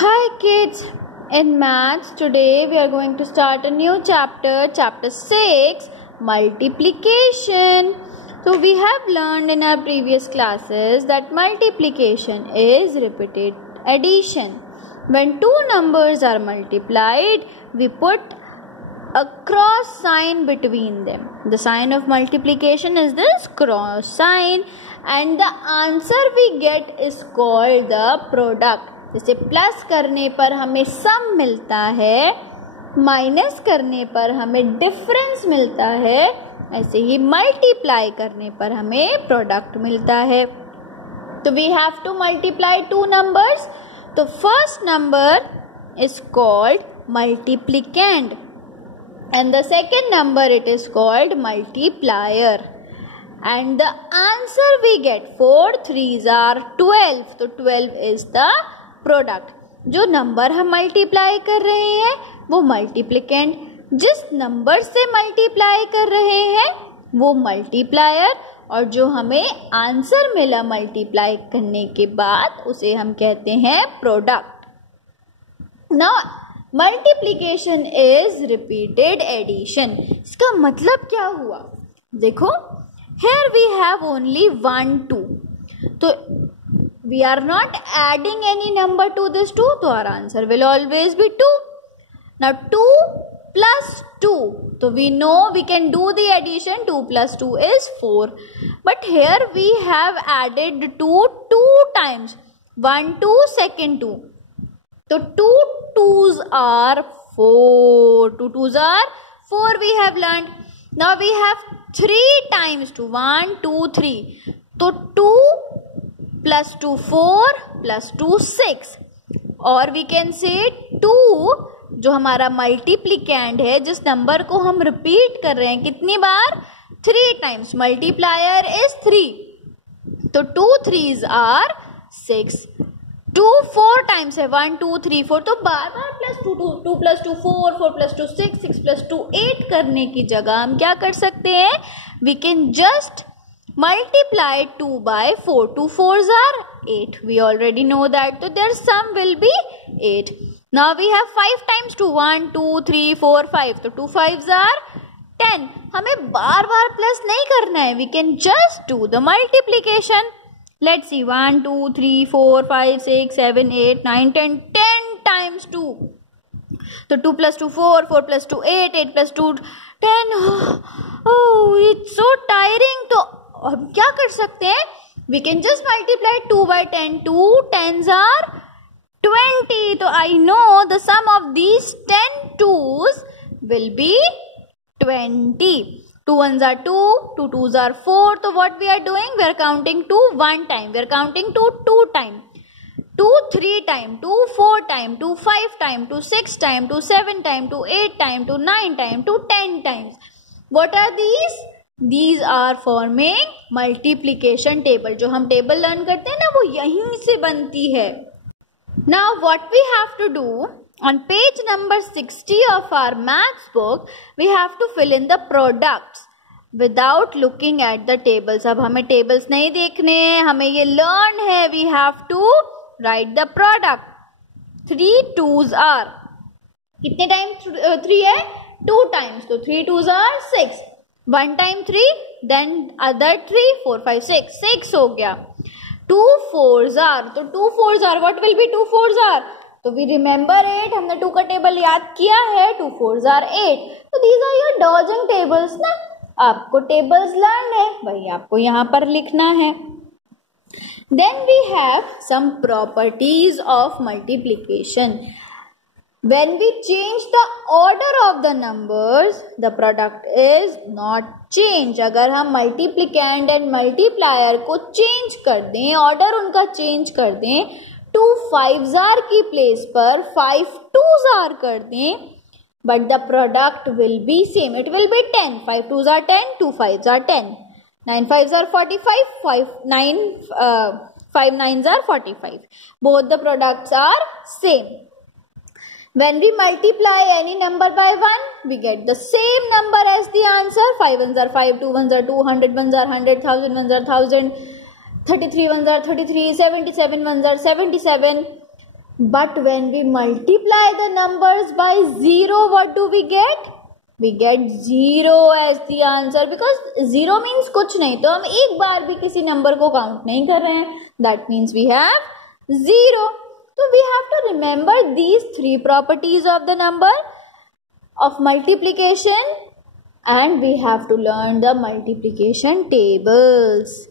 Hi kids, in maths today we are going to start a new chapter, chapter 6, multiplication. So we have learned in our previous classes that multiplication is repeated addition. When two numbers are multiplied, we put a cross sign between them. The sign of multiplication is this cross sign and the answer we get is called the product. जैसे plus करने पर हमें सम मिलता है, minus करने पर हमें difference मिलता है, ऐसे ही मल्टीप्लाई करने पर हमें प्रोडक्ट मिलता है. तो we have to multiply two numbers. तो first number is called multiplicand and the second number it is called multiplier, and the answer we get 4 3s are 12. तो 12 is the product. जो number हम multiply कर रहे हैं वो मल्टीप्लिकेंड, जिस number से मल्टीप्लाई कर रहे हैं वो मल्टीप्लायर, और जो हमें आंसर मिला मल्टीप्लाई करने के बाद उसे हम कहते हैं product. Now multiplication is repeated addition. इसका मतलब क्या हुआ? देखो, हेयर वी हैव ओनली 1 2, तो we are not adding any number to this 2, तो our answer will always be 2. Now 2 plus 2, तो we know we can do the addition. 2 plus 2 is 4, but here we have added 2 times, 1 2 second 2. तो 2 2s are 4. 2 2s are 4 we have learned. Now we have 3 times 2. 1 2 3. तो 2 plus 2 4 plus 2 6. और we can say 2 जो हमारा मल्टीप्लिकेंड है, जिस number को हम repeat कर रहे हैं कितनी बार? 3 times. Multiplier is 3. तो 2 3s are 6. 2 4 times है, 1 2 3 4. तो बार बार प्लस 2 प्लस 2 4, 4 प्लस 2 6, 6 प्लस 2 8 करने की जगह हम क्या कर सकते हैं? We can just multiply 2 by 4. 2 4s are 8. We already know that. तो their sum will be 8. Now we have 5 times 2. 1 2 3 4 5. तो 2 5s are 10. हमें बार बार प्लस नहीं करना है. We can just do the multiplication. Let's see. 1 2 3 4 5 6 7 8 9 10. 10 times 2. तो 2 plus 2 4, 4 plus 2 8, 8 plus 2 10. Oh, it's so tiring. तो हम क्या कर सकते हैं? We can just multiply 2 by 10. 2 10s are 20. तो I know the sum of these 10 2s will be 20. 2 1s are 2, 2 2s are 4. So what we are doing? We are counting 2 1 time. We are counting 2 2 time. 2 3 time. 2 4 time. 2 5 time. 2 6 time. 2 7 time. 2 8 time. 2 9 time. 2 10 times. What are these? These are forming multiplication table. जो हम table learn करते हैं ना, वो यहीं से बनती है. Now what we have to do? On page number 60 of our maths book, we have to fill in the products without looking at the tables. अब हमें tables नहीं देखने हैं, हमें ये learn है. We have to write the product. 3 2s are, कितने time 3 है? 2 times. तो 3 2s are 6. 1 time 3, then other 3 4 5 6. 6 हो गया. 2 4s are, तो 2 4s are, what will be 2 4s are? तो वी रिमेंबर 8, हमने 2 का टेबल याद किया है. 2 4s are 8. तो these are your dodging tables ना. आपको टेबल्स लर्न है, वही आपको यहाँ पर लिखना है. Then we have some properties of multiplication. When we change the order of the numbers, the product is not change. अगर हम multiplicand and multiplier को change कर दें, order उनका change कर दें, 2 5s are की place पर 5 2s are कर दें, but the product will be same. It will be 10. 5 2s are 10, 2 5s are 10. 9 5s are 45, 5 9s are 45. Both the products are same. When we multiply any number by 1, we get the same number as the answer. 5 1s are 5, 2 1s are 2, 100 1s are 100, 1000 1s are 1000, 33 1s are 33, 77 1s are 77. But when we multiply the numbers by 0, what do we get? We get 0 as the answer, because 0 means कुछ नहीं, तो हम एक बार भी किसी number को count नहीं कर रहे हैं. That means we have 0. So we have to remember these three properties of the number of multiplication, and we have to learn the multiplication tables.